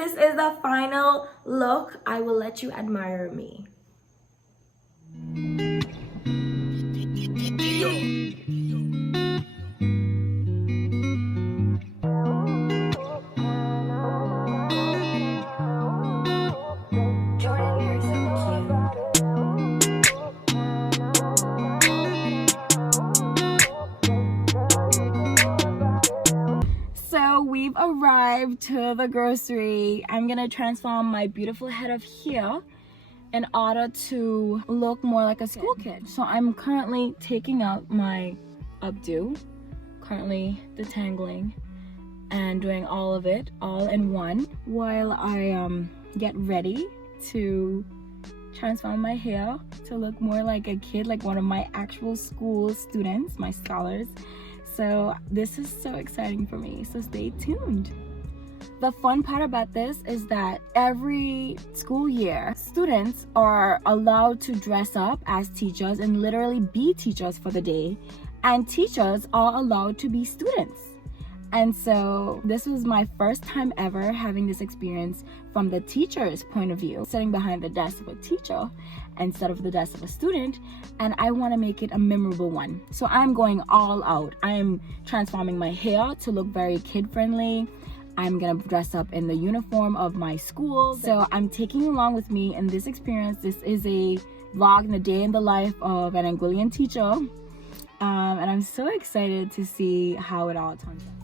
this is the final look. I will let you admire me. So we've arrived to the grocery. I'm gonna transform my beautiful head of hair in order to look more like a school kid. So I'm currently taking out my updo, currently detangling and doing all of it all in one while I get ready to transform my hair to look more like a kid, like one of my actual school students, my scholars. So this is so exciting for me, so stay tuned. The fun part about this is that every school year, students are allowed to dress up as teachers and literally be teachers for the day, and teachers are allowed to be students. And so this was my first time ever having this experience from the teacher's point of view, sitting behind the desk of a teacher instead of the desk of a student, and I want to make it a memorable one. So I'm going all out. I am transforming my hair to look very kid-friendly. I'm gonna dress up in the uniform of my school. So I'm taking you along with me in this experience. This is a vlog in the day in the life of an Anguillian teacher. And I'm so excited to see how it all turns out.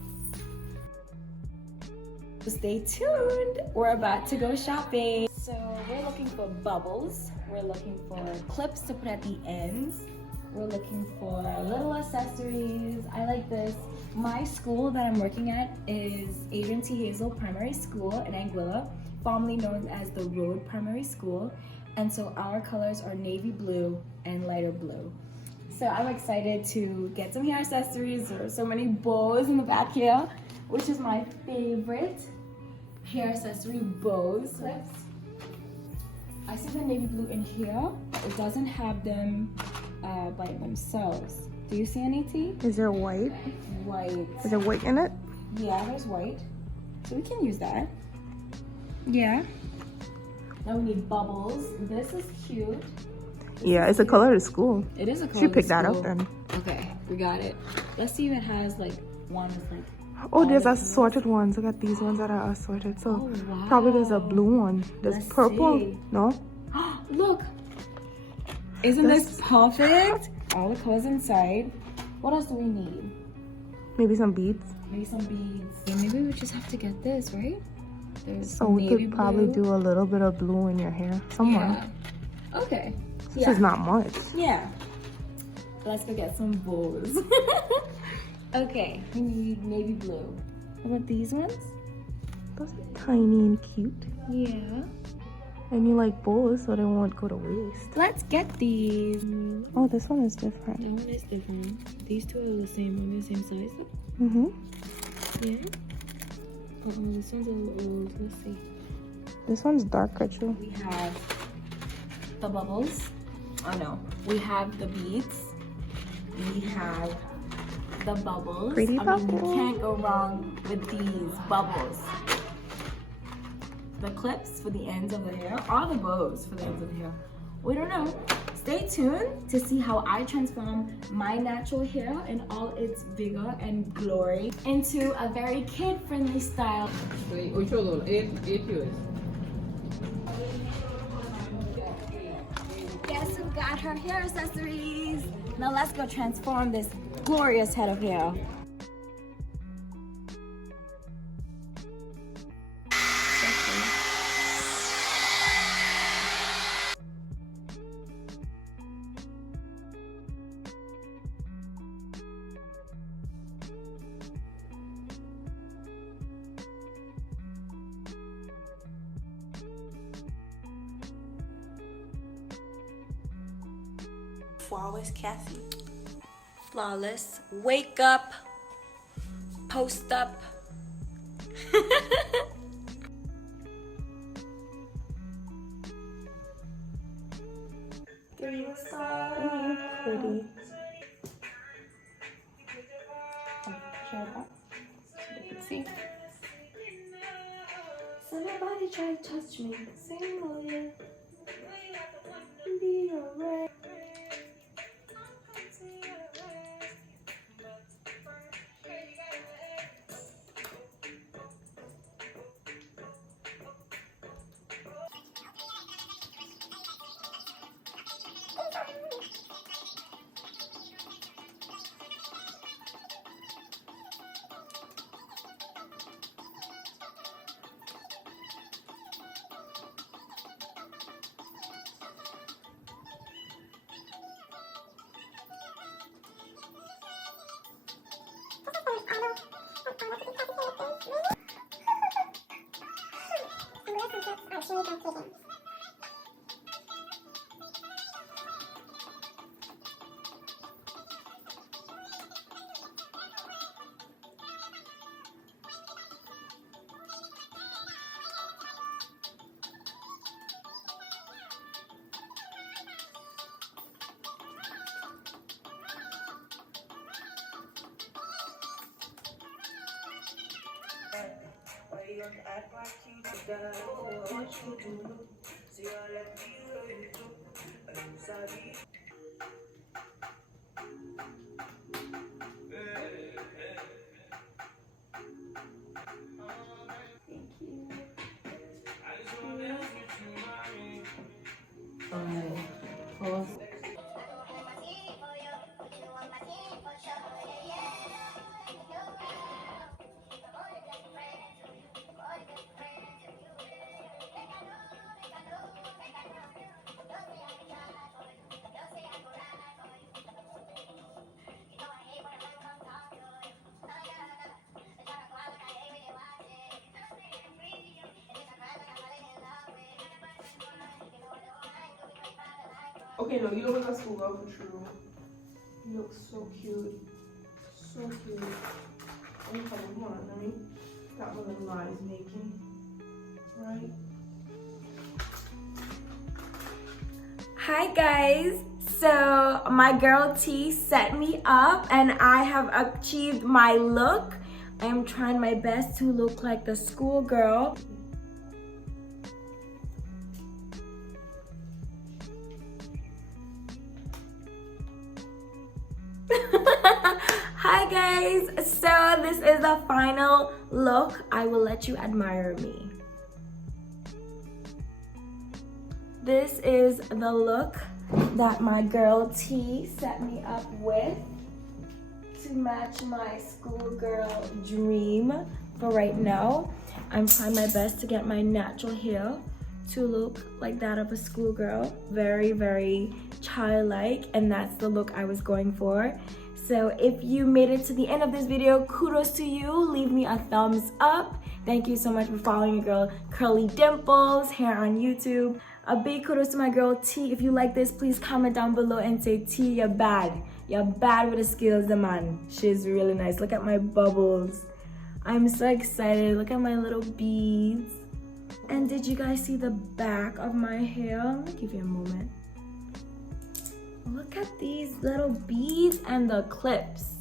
Stay tuned. We're about to go shopping. So we're looking for bubbles. We're looking for clips to put at the ends. We're looking for little accessories. I like this. My school that I'm working at is Adrian T. Hazel Primary School in Anguilla, formerly known as the Road Primary School. And so our colors are navy blue and lighter blue. So I'm excited to get some hair accessories. There are so many bows in the back here, which is my favorite hair accessory, bows clips. I see the navy blue in here. It doesn't have them by themselves. Do you see any T? Is there white? White. Is there white in it? Yeah, there's white. So we can use that. Yeah. Now we need bubbles. This is cute. Yeah, it's a color to school. It is a color. Should pick to that school. up then. Okay, we got it. Let's see if it has like one with like. Oh, there's assorted ones. Look at these ones that are assorted. So wow. probably there's a blue one. There's Let's purple. see. No? Look. Isn't this perfect? All the colors inside. What else do we need? Maybe some beads. Maybe some beads. Yeah, maybe we just have to get this, right? There's So we navy could probably blue. do a little bit of blue in your hair somewhere. Yeah. Okay. This is not much. Yeah. Let's go get some bows. Okay, we need navy blue. How about these ones? Those are tiny and cute. Yeah. And you like bows, so they won't go to waste. Let's get these. Oh, this one is different. That one is different. These two are the same. Are they the same size? Mm-hmm. Yeah. This one's a little old. Let's see. This one's darker too. We have the bubbles. Oh no. We have the beads. We have the bubbles. Pretty I mean, bubbles. you can't go wrong with these bubbles. The clips for the ends of the hair, or the bows for the ends of the hair. We don't know. Stay tuned to see how I transform my natural hair in all its vigor and glory into a very kid-friendly style. Guess who got her hair accessories? Now let's go transform this glorious head of hair. Flawless Cassie. Flawless. Wake up. Post up. Give you a star. Pretty. Show it up so they can see. Send it by Watch me sing on you. Be alright. Act like you forgot what you do. See, I let you do. I'm sorry. Okay, no, you look like a schoolgirl for true. You look so cute. So cute. Let me come on, let me. That one little line is making. Right? Hi guys, so my girl T set me up and I have achieved my look. I am trying my best to look like the schoolgirl. Hi guys, so this is the final look. I will let you admire me. This is the look that my girl T set me up with to match my schoolgirl dream for right now. I'm trying my best to get my natural hair to look like that of a schoolgirl. Very, very childlike, and that's the look I was going for. So if you made it to the end of this video, kudos to you. Leave me a thumbs up. Thank you so much for following your girl Curly Dimples here on YouTube. A big kudos to my girl T. If you like this, please comment down below and say, T, you're bad. You're bad with the skills, the man. She's really nice. Look at my bubbles. I'm so excited. Look at my little beads. And did you guys see the back of my hair? Let me give you a moment. Look at these little beads and the clips.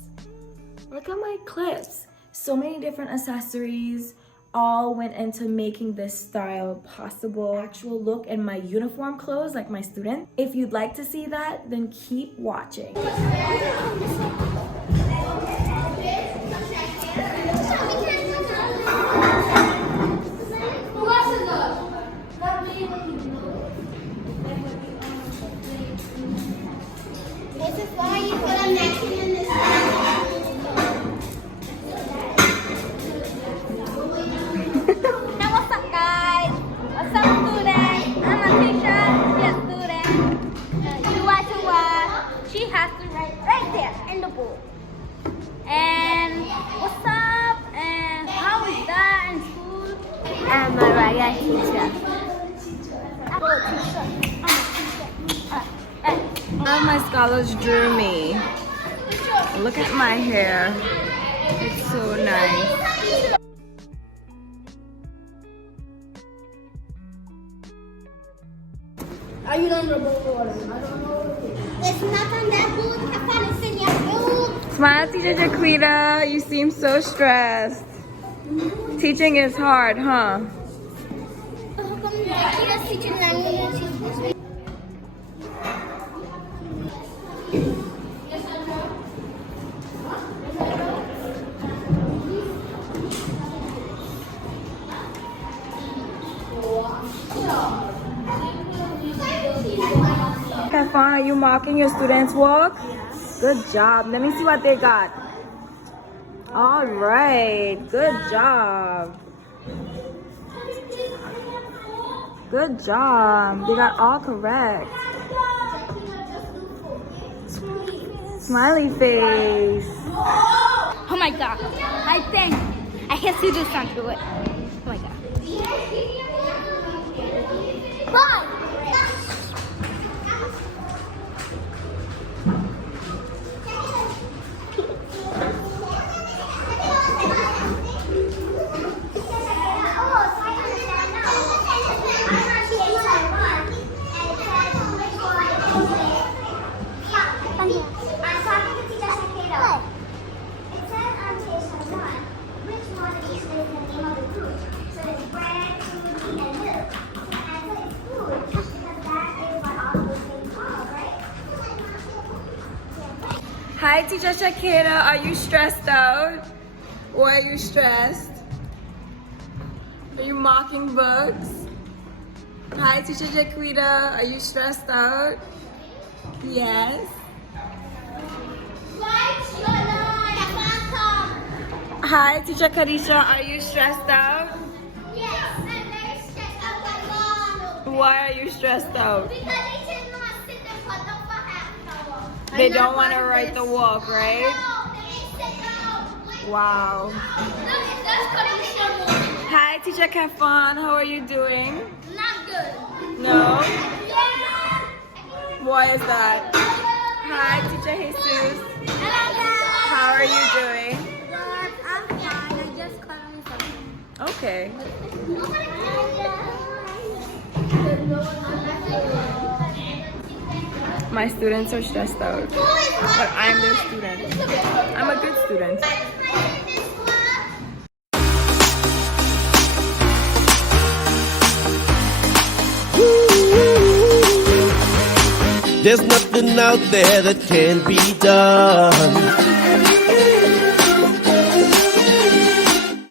Look at my clips. So many different accessories all went into making this style possible. Actual look in my uniform clothes like my student. If you'd like to see that, then keep watching. This is why you put a napkin in this. Now what's up, guys? What's up, student? I'm a teacher. Yes, student. You are to she has to write right there in the book. And what's up? And how is that in school? I'm a right teacher. I'm a teacher. All my scholars drew me. Look at my hair. It's so nice. Are you on the board? I don't know. It's not on that board. I thought it's in your book. Smile, Teacher Jaquita. You seem so stressed. Teaching is hard, huh? How come you Akira's teaching language. Kefan, are you marking your students' work? Good job. Let me see what they got. All right. Good job. Good job. They got all correct. Smiley face. Oh my god. I think I can see this onto it. Oh my god. Bye. Hi, Teacher Shakira. Are you stressed out? Why are you stressed? Are you marking books? Hi, Teacher Jaquita. Are you stressed out? Yes. Hi, Teacher Kadisha. Are you stressed out? Yes, I'm very stressed out by mom. Why are you stressed out? Because they didn't want to sit in front of a half hour. They don't want to write the walk, right? No, they sit down. Wow. Hi, Teacher Kefan. How are you doing? Not good. No? Yeah. Why is that? Hi, Teacher Jesus. How are you doing? I'm fine. I just coloring something. Okay. My students are stressed out, but I'm their student. I'm a good student. There's nothing out there that can be done.